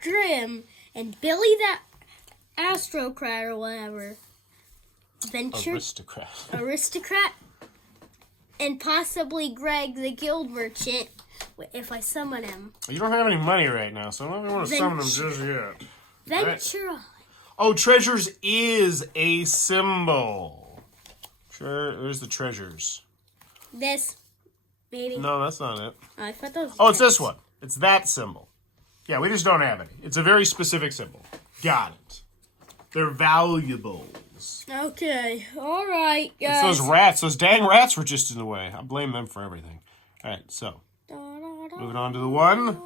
Grim, and Billy that Astrocrat or whatever. Aristocrat. And possibly Greg the guild merchant, if I summon him. You don't have any money right now, so I don't want to summon him just yet. Venture on. Oh, treasures is a symbol. Sure, there's the treasures. This, maybe. No, that's not it. I thought that was it's this one. It's that symbol. Yeah, we just don't have any. It's a very specific symbol. Got it. They're valuables. Okay, all right, guys. It's those rats. Those dang rats were just in the way. I blame them for everything. All right, so moving on to the 1.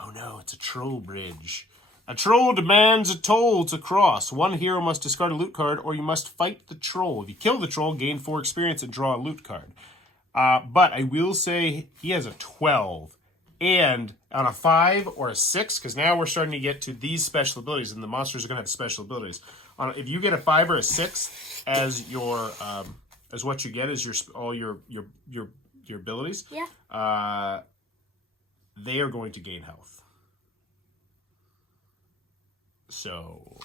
Oh no, it's a troll bridge. A troll demands a toll to cross. One hero must discard a loot card, or you must fight the troll. If you kill the troll, gain 4 experience and draw a loot card. But I will say he has a 12. And on a 5 or a 6, because now we're starting to get to these special abilities, and the monsters are going to have special abilities. If you get a 5 or a 6 as your as what you get as all your abilities, they are going to gain health. So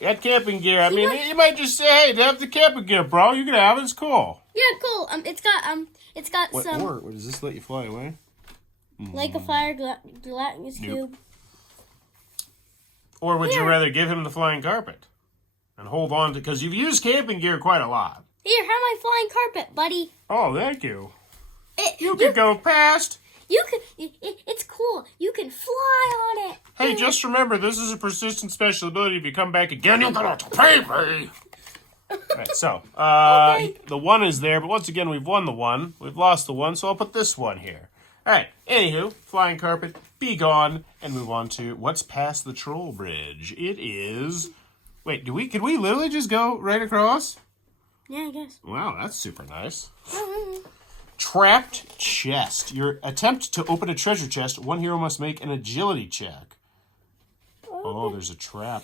that camping gear. I mean, you might just say, "Hey, have the camping gear, bro. You can have it. It's cool." Yeah, cool. It's got some. Or does this let you fly away? Like a fire gelatinous cube. Or would you rather give him the flying carpet and hold on to? Because you've used camping gear quite a lot. Here, have my flying carpet, buddy. Oh, thank you. You can go past. It's cool. You can fly on it. Hey, just remember, this is a persistent special ability. If you come back again, you're gonna have to pay me. Alright, so, the 1 is there, but once again, we've won the 1. We've lost the 1, so I'll put this 1 here. Alright, anywho, flying carpet, be gone, and move on to what's past the troll bridge. It is... Wait, could we literally just go right across? Yeah, I guess. Wow, that's super nice. Trapped chest. Your attempt to open a treasure chest, one hero must make an agility check. Oh, there's a trap.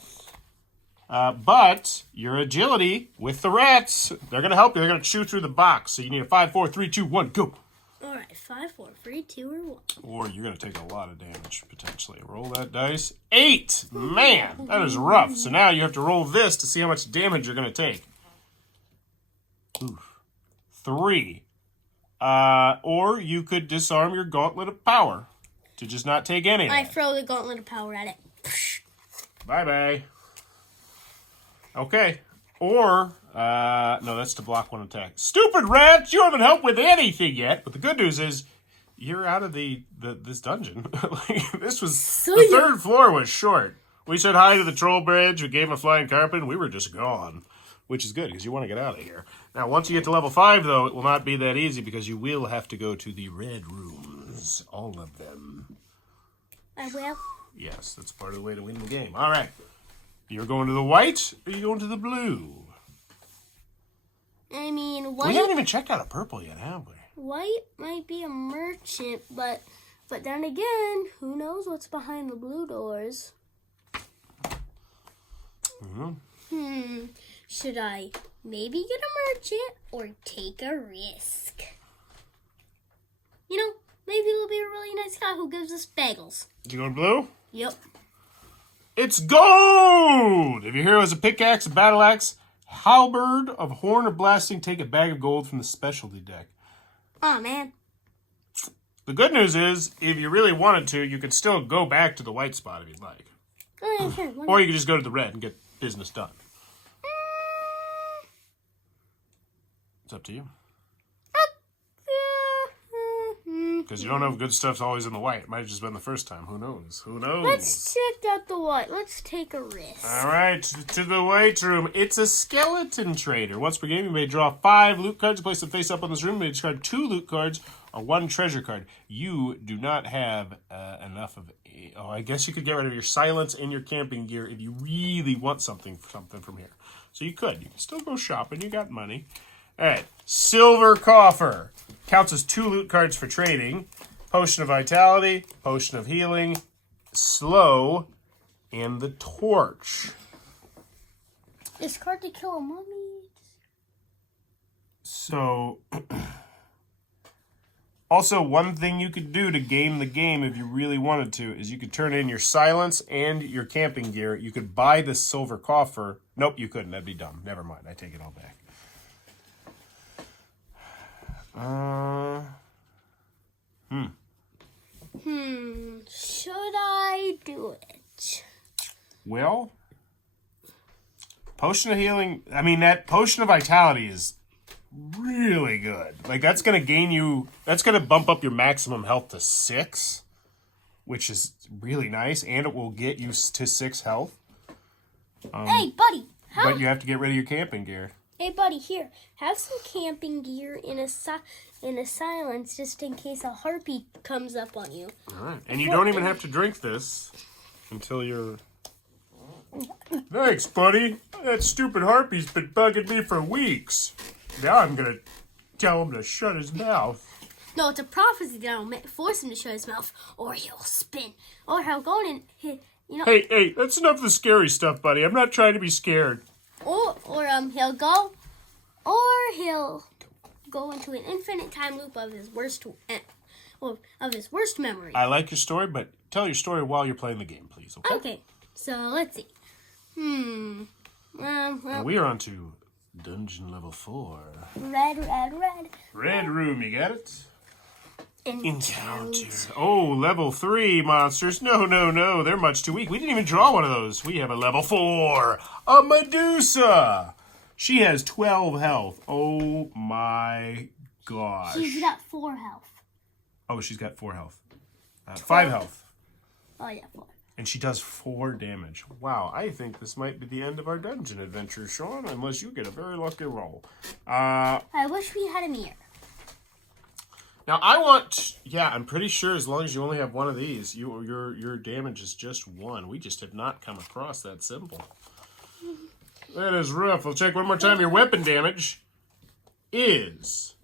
But your agility with the rats, they're going to help you. They're going to chew through the box. So you need a 5, 4, 3, 2, 1, go. All right, 5, 4, 3, 2, or 1. Or you're going to take a lot of damage, potentially. Roll that dice. 8! Man, that is rough. So now you have to roll this to see how much damage you're going to take. Oof. 3. Or you could disarm your gauntlet of power to just not take any of I that. throw the gauntlet of power at it. Bye-bye. Okay. Or, no, that's to block one attack. Stupid rats! You haven't helped with anything yet. But the good news is, you're out of this dungeon. This was the third floor was short. We said hi to the troll bridge. We gave him a flying carpet, and we were just gone, which is good because you want to get out of here. Now, once you get to level 5, though, it will not be that easy because you will have to go to the red rooms, all of them. I will. Yes, that's part of the way to win the game. All right, you're going to the white, or you're going to the blue? I mean, We haven't even checked out a purple yet, have we? White might be a merchant, but then again, who knows what's behind the blue doors? Should I maybe get a merchant or take a risk? You know, maybe it'll be a really nice guy who gives us bagels. You going blue? Yep. It's gold! If your hero has a pickaxe, a battle axe, halberd of horn or blasting, take a bag of gold from the specialty deck. Oh man. The good news is, if you really wanted to, you could still go back to the white spot if you'd like. Oh, yeah, sure. Or you could just go to the red and get business done. It's up to you. Because you don't know if good stuff's always in the white. It might have just been the first time. Who knows? Who knows? Let's check out the white. Let's take a risk. All right, to the white room. It's a skeleton trader. Once per game, you may draw 5 loot cards, place them face up on this room. You may discard 2 loot cards or 1 treasure card. You do not have enough of. Oh, I guess you could get rid of your silence and your camping gear if you really want something from here. So you could. You can still go shopping. You got money. All right, silver coffer counts as 2 loot cards for trading. Potion of vitality, potion of healing, slow, and the torch. Discard to kill a mummy. So, also one thing you could do to game the game if you really wanted to is you could turn in your silence and your camping gear. You could buy the silver coffer. Nope, you couldn't. That'd be dumb. Never mind. I take it all back. Should I do it? Well, potion of healing. I mean, that potion of vitality is really good. Like, that's going to gain you. That's going to bump up your maximum health to 6, which is really nice, and it will get you to 6 health. Hey, buddy. But you have to get rid of your camping gear. Hey, buddy, here. Have some camping gear in a silence just in case a harpy comes up on you. All right, and you don't even have to drink this until you're. Thanks, buddy. That stupid harpy's been bugging me for weeks. Now I'm gonna tell him to shut his mouth. No, it's a prophecy that'll force him to shut his mouth, or he'll spin, or he'll go in and hit. You know. Hey, that's enough of the scary stuff, buddy. I'm not trying to be scared. Or he'll go into an infinite time loop of his worst memory. I like your story, but tell your story while you're playing the game, please. Okay. Okay, so let's see. Now we are on to dungeon level 4. Red. Red room, you got it? Encounter. Oh, level 3 monsters. No. They're much too weak. We didn't even draw one of those. We have a level 4. A Medusa. She has 12 health. Oh my gosh. She's got 4 health. Oh, she's got 4 health. 5 health. Oh, yeah, 4. And she does 4 damage. Wow, I think this might be the end of our dungeon adventure, Shaun, unless you get a very lucky roll. I wish we had a mirror. Now, I'm pretty sure as long as you only have one of these, your damage is just 1. We just have not come across that symbol. That is rough. We'll check one more time. Your weapon damage is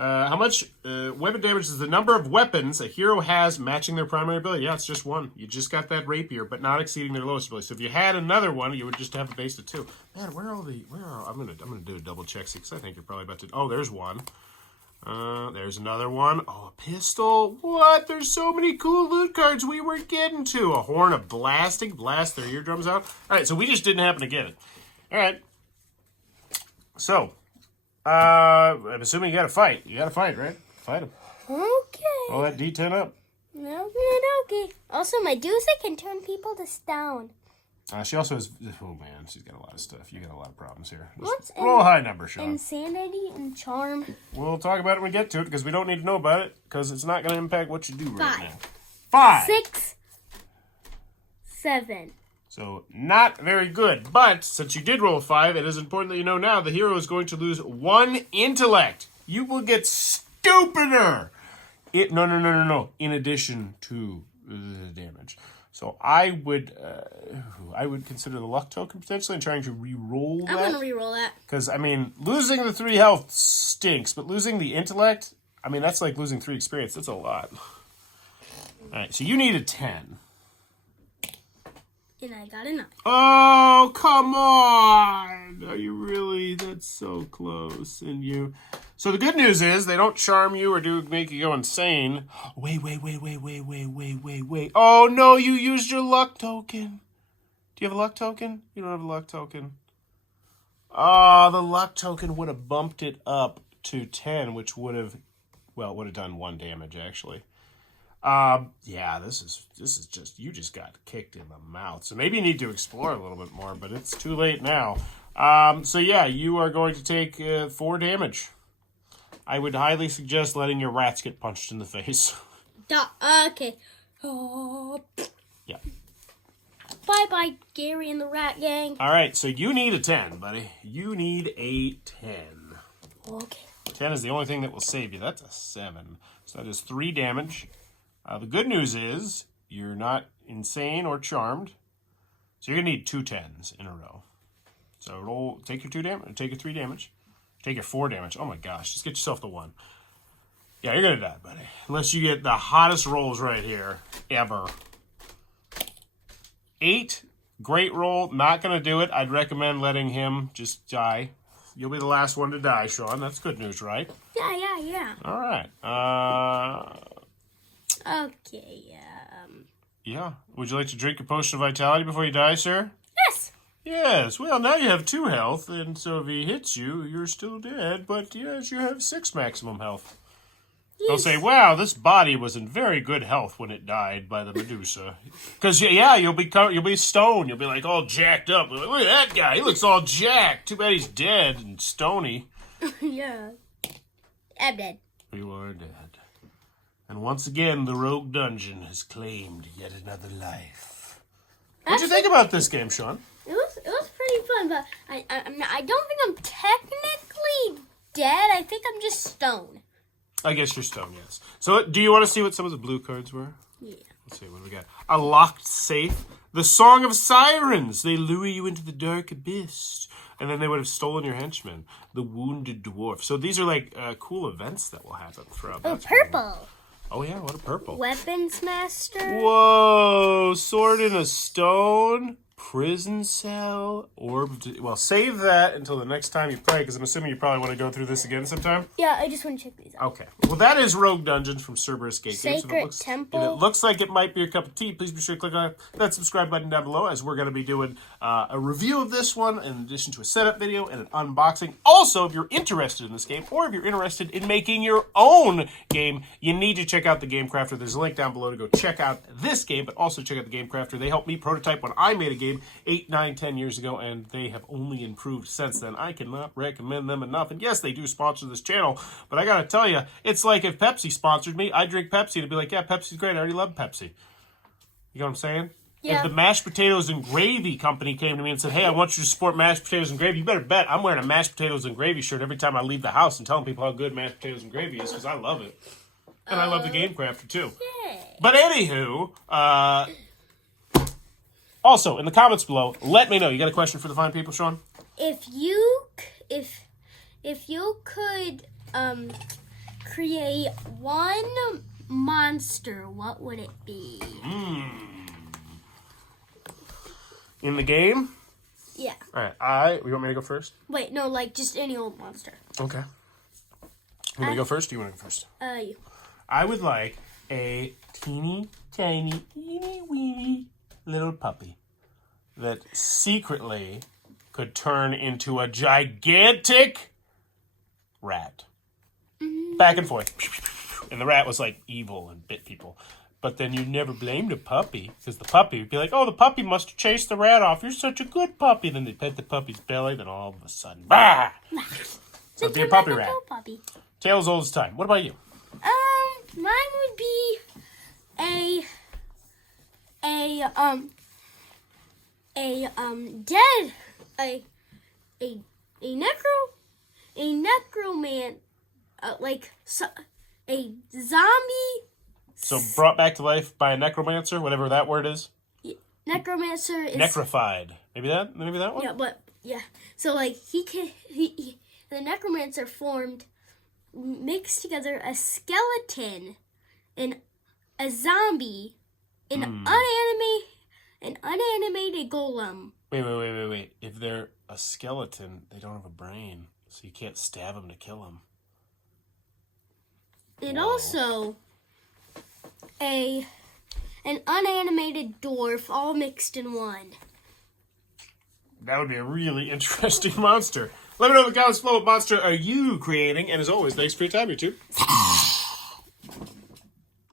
How much weapon damage is the number of weapons a hero has matching their primary ability? Yeah, it's just one. You just got that rapier, but not exceeding their lowest ability. So if you had another one, you would just have a base of 2. Man, I'm gonna do a double check because I think you're probably about to. Oh, there's one. There's another one. Oh, a pistol. What? There's so many cool loot cards we were getting to. A horn of blasting. Blast their eardrums out. All right, so we just didn't happen to get it. All right. So, I'm assuming you got to fight. You got to fight, right? Fight him. Okay. Roll that D10 up. Okay. Also, Medusa can turn people to stone. She also has... Oh, man. She's got a lot of stuff. You got a lot of problems here. What's roll a high number, Shaun. Insanity and charm? We'll talk about it when we get to it, because we don't need to know about it, because it's not going to impact what you do right 5. now. 5. 6. 7. So, not very good. But, since you did roll a 5, it is important that you know now the hero is going to lose 1 intellect. You will get stupider. No. In addition to the damage. So, I would consider the luck token potentially and trying to re-roll that. I'm going to re-roll that. Because, I mean, losing the 3 health stinks. But losing the intellect, I mean, that's like losing 3 experience. That's a lot. Alright, so you need a 10. And I got a 9. Oh, come on! Are you really? That's so close. And you... So the good news is they don't charm you or make you go insane. Wait. Oh, no, you used your luck token. Do you have a luck token? You don't have a luck token. Oh, the luck token would have bumped it up to 10, which would have... Well, it would have done 1 damage, actually. Yeah, this is just, you just got kicked in the mouth. So maybe you need to explore a little bit more, but it's too late now. So yeah, you are going to take 4 damage. I would highly suggest letting your rats get punched in the face. Okay. Oh. Yeah. Bye-bye, Gary and the Rat Gang. All right, so you need a 10, buddy. You need a 10. Okay. 10 is the only thing that will save you. That's a 7. So that is 3 damage. The good news is you're not insane or charmed. So you're going to need 2 10s in a row. So take your 2 damage, take your 3 damage, take your 4 damage. Oh my gosh, just get yourself the 1. Yeah, you're going to die, buddy. Unless you get the hottest rolls right here ever. 8, great roll. Not going to do it. I'd recommend letting him just die. You'll be the last one to die, Shaun. That's good news, right? Yeah. All right. Okay, Yeah. Would you like to drink a potion of vitality before you die, sir? Yes. Yes. Well, now you have 2 health, and so if he hits you, you're still dead. But yes, you have 6 maximum health. Yes. They'll say, wow, this body was in very good health when it died by the Medusa. Because, yeah, you'll be stoned. You'll be like all jacked up. Like, look at that guy. He looks all jacked. Too bad he's dead and stony. Yeah. I'm dead. You are dead. And once again, the Rogue Dungeon has claimed yet another life. What'd you think about this game, Shaun? It was pretty fun, but I don't think I'm technically dead. I think I'm just stoned. I guess you're stoned, yes. So, do you want to see what some of the blue cards were? Yeah. Let's see, what do we got? A locked safe. The Song of Sirens. They lure you into the dark abyss. And then they would have stolen your henchmen. The Wounded Dwarf. So these are like cool events that will happen throughout. Oh, purple. Oh, yeah, what a purple. Weapons Master. Whoa, sword in a stone, prison cell, orb. Well, save that until the next time you play, because I'm assuming you probably want to go through this again sometime. Yeah, I just want to check these out. Okay. Well, that is Rogue Dungeons from Cerberus Gate Games. Sacred Temple. If it looks like it might be a cup of tea, please be sure to click on that subscribe button down below, as we're going to be doing a review of this one in addition to a setup video and an unboxing. Also, if you're interested in this game, or if you're interested in making your own game, you need to check out the Game Crafter. There's a link down below to go check out this game, but also check out the Game Crafter. They helped me prototype when I made a game 8, 9, 10 years ago, and they have only improved since then. I cannot recommend them enough. And yes, they do sponsor this channel, but I gotta tell you, it's like if Pepsi sponsored me, I'd drink Pepsi to be like, yeah, Pepsi's great. I already love Pepsi. You know what I'm saying? Yeah. If the mashed potatoes and gravy company came to me and said, hey, I want you to support mashed potatoes and gravy, you better bet I'm wearing a mashed potatoes and gravy shirt every time I leave the house and telling people how good mashed potatoes and gravy is, because I love it. And I love the Game Crafter too. Yay. But anywho, also, in the comments below, let me know. You got a question for the fine people, Shaun? If you could create one monster, what would it be? In the game? Yeah. All right, you want me to go first? Wait, no, like just any old monster. Okay. You want me to go first? Or you want to go first? You. I would like a teeny tiny, teeny weeny little puppy that secretly could turn into a gigantic rat. Back and forth. And the rat was like evil and bit people. But then you never blamed the puppy, because the puppy would be like, oh, the puppy must have chased the rat off. You're such a good puppy. Then they pet the puppy's belly, then all of a sudden, bah! So it'd be a puppy rat. Puppy. Tale as old as time. What about you? Mine would be a necroman, a zombie. So brought back to life by a necromancer, whatever that word is. Necromancer is Necrofied. Maybe that one? Yeah, but yeah. So like the necromancer formed, mixed together a skeleton, and a zombie, an unanimated golem. Wait. If they're a skeleton, they don't have a brain, so you can't stab them to kill them. And Whoa. also an unanimated dwarf, all mixed in one. That would be a really interesting monster. Let me know in the comments below what monster are you creating, and as always, thanks for your time, YouTube.